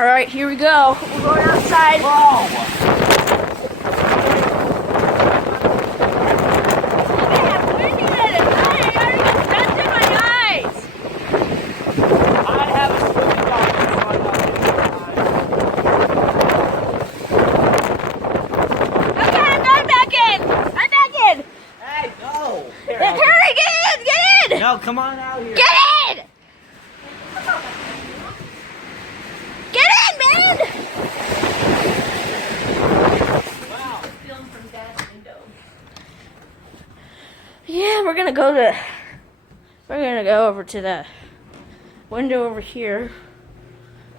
All right, here we go. We're going outside. Whoa! No, come on out here. Get in! Get in, man! Wow. Film from Dad's window. Yeah, we're gonna go over to the window over here.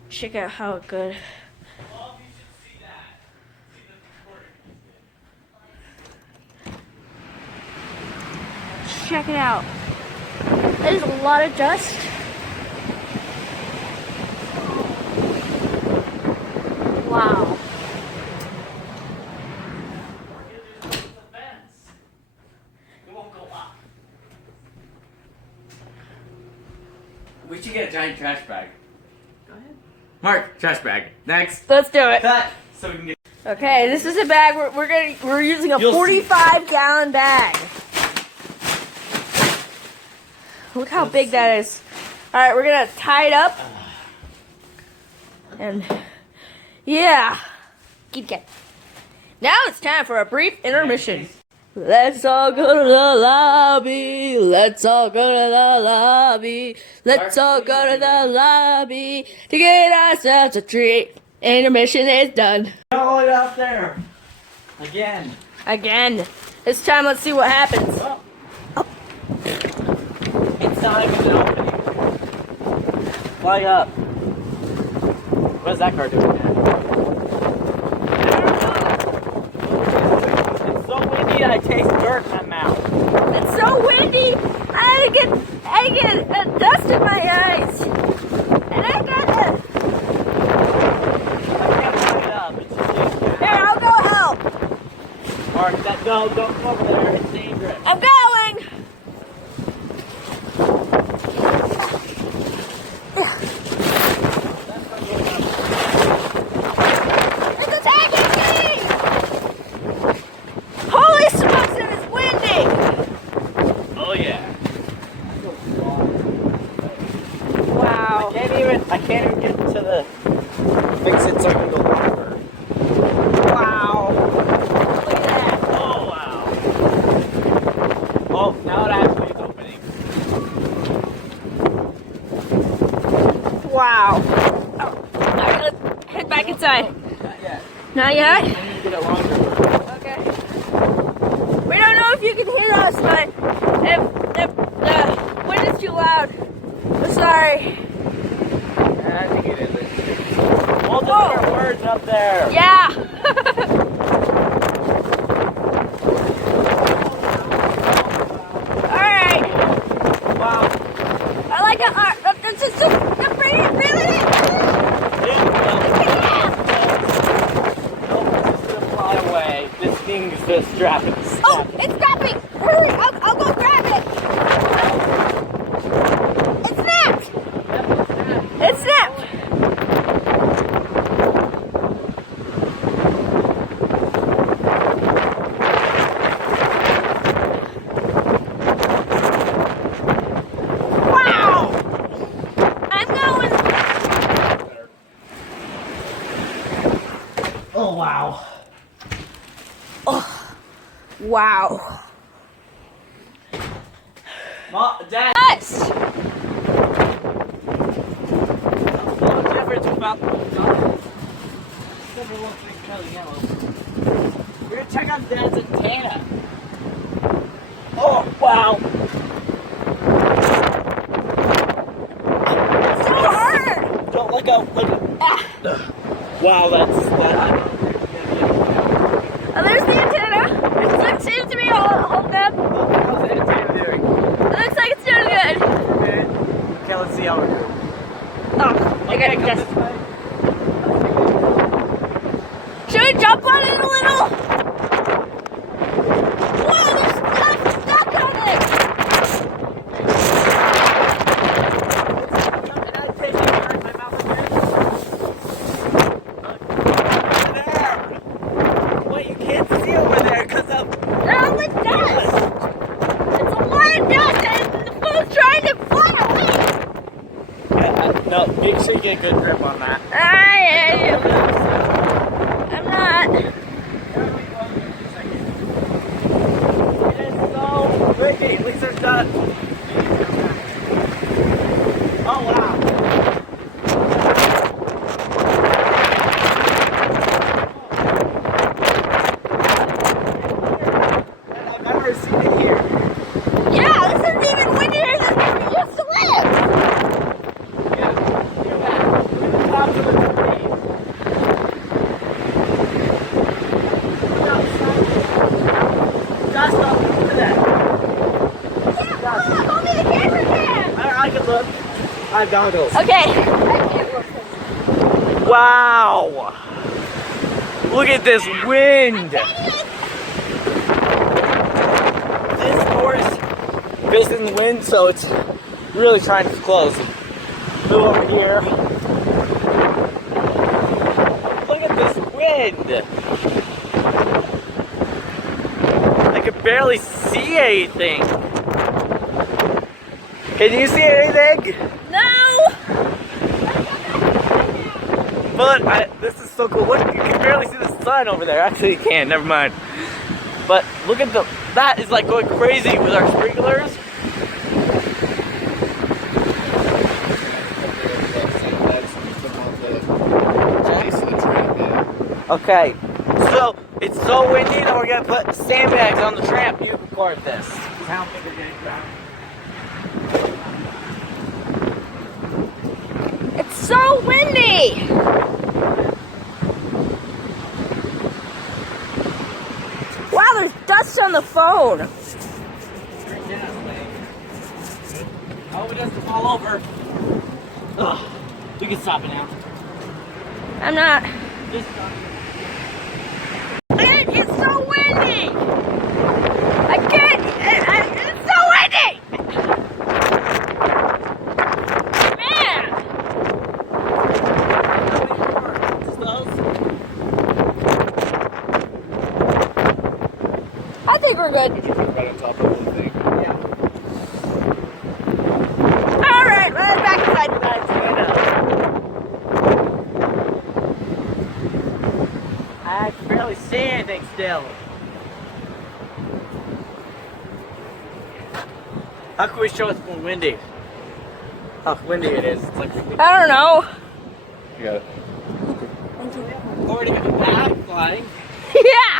Check out how good. Well, you should see that. See the Check it out. There's a lot of dust. Wow. It won't go up. We should get a giant trash bag. Go ahead. Mark, trash bag. Next. Let's do it. Cut. So we can get. Okay, this is a bag. We're using a 45-gallon bag. Look how big that is. All right, we're gonna tie it up. And yeah, keep going. Now it's time for a brief intermission. Let's all go to the lobby. Let's all go to the lobby. Let's all go to the lobby to get ourselves a treat. Intermission is done. Throw it up there. Again. Again. This time, let's see what happens. Oh. It's not even opening. Fly up. What is that car doing, man? It's so windy I taste dirt in my mouth. It's so windy. I get dust in my eyes. And I gotta. I can't fly it up. It's just like, Here, I'll go help. Mark, don't go over there. It's dangerous. I'm going. It's attacking me. Holy smokes, it is windy. Oh yeah. Wow. I can't even get to the fix it so I can go over. Wow. Look at that. Oh wow. Oh, now it actually is opening. Wow. Oh, all right, let's head back inside. Not yet. Not yet? I need to get it longer. Okay. We don't know if you can hear us, but if the wind is too loud, we're sorry. I think it is. We'll just put our words up there. Yeah. All right. Wow. I like it. Just bring it, really. Yeah. Nope, it's just gonna fly away. This thing's just strapping. Oh, it's snapping. Hurry, I'll go grab it. It snapped. It snapped. Wow. I'm going. Oh wow. Oh, wow. Dad. Yes. What's the difference about the silver looks like kind of yellow. We're gonna check on Dad's antenna. Oh wow. It's so hard. Don't let go. Wow, that's that. Oh, there's the antenna. It seems to be holding up. How's the antenna doing? It looks like it's doing good. Okay, let's see how it goes. Oh, I gotta come just. this way. Should we jump on it a little? Whoa, there's stuff stuck on it. Can I take it here in my mouth again? up on that. I'm not. It is so windy. At least there's not. Oh wow. I've never seen it here. Yeah, this is even windier than where we used to live. Yeah, you're back. We're the top of the trees. Look outside. Dust up to that. Yeah, look, only the camera can. I can look. I have goggles. Okay. I can't look. Wow. Look at this wind. This door is facing the wind, so it's really trying to close. Move over here. Look at this wind. I can barely see anything. Can you see anything? No. But this is so cool. Look, you can barely see the sun over there. Actually, you can. Never mind. But look at that is like going crazy with our sprinklers. Okay, so it's so windy that we're gonna put sandbags on the tramp. You record this. How big are getting down? It's so windy. Wow, there's dust on the phone. Oh, we just fall over. Ugh. We can stop it now. I'm not. Just stop. It is so windy. I can't. It's so windy. Man. I think we're good. Did you put right on top of the thing? Yeah. All right, let's back inside. I can barely see anything still. How can we show it's been windy? How windy it is. It's like I don't know. You got it. already got a bag flying. Yeah.